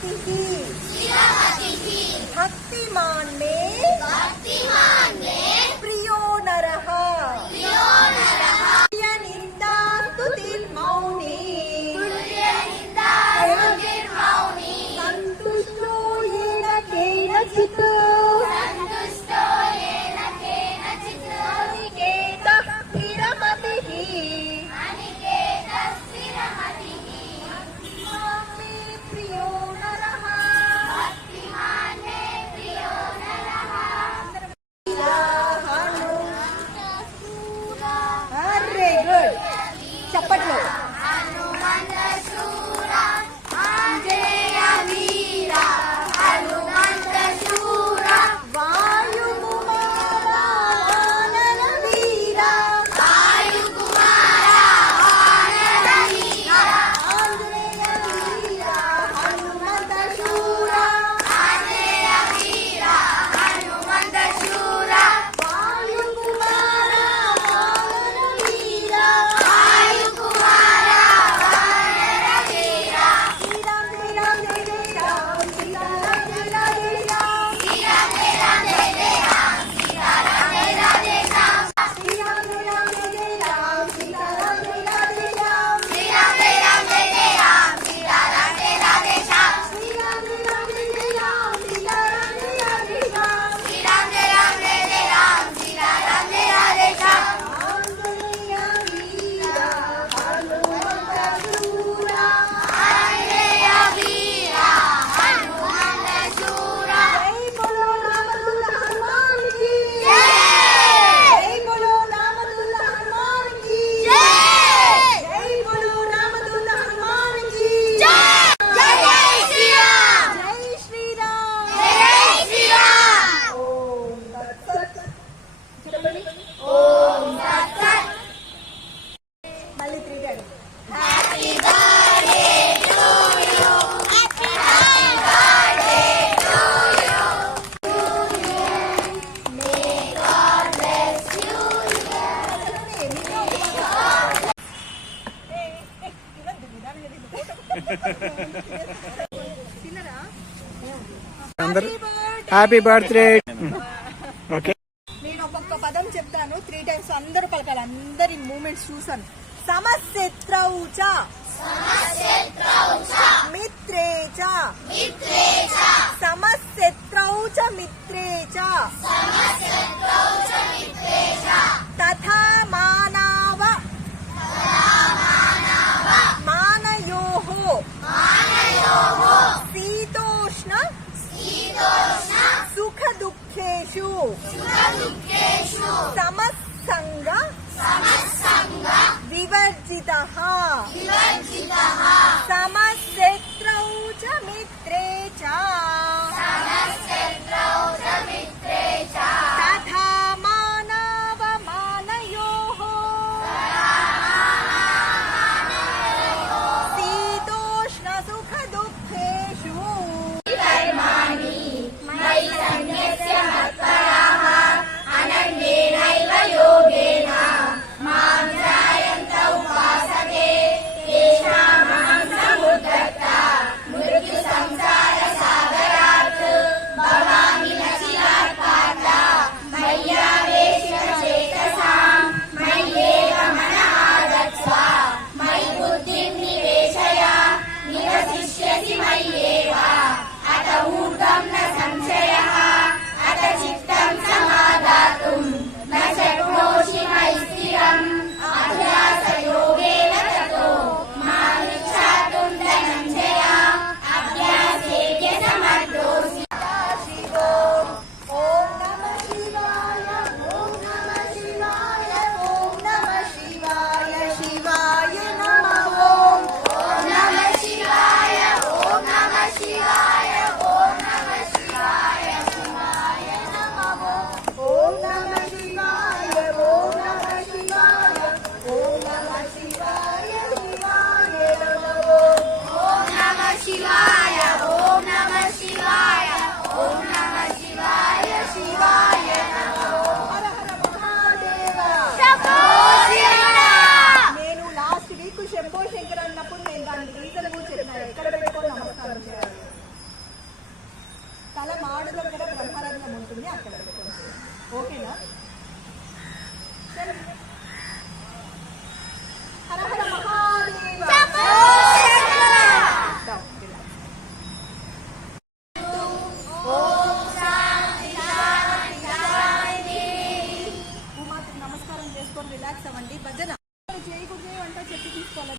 भक्ति थी थी भक्तिमान में भक्तिमान में प्रियो न रहा प्रियो प्रिय निंदा स्तुतिर मौनी। प्रिय निंदा मौनी। संतुष्टो ये न के చప్పట్లు అందరూ హ్యాపీ బర్త్డే. ఓకే. నేను ఒక్కొక్క పదం చెప్తాను. త్రీ టైమ్స్ అందరూ పలకాలి. అందరి మూమెంట్స్ చూసాను సమశత్రౌచ మిత్రే చ? సమశత్రౌచ మిత్రే చ? సమస్సంగ వివర్జిత సమశత్రౌ చ మిత్ర OK 呀 no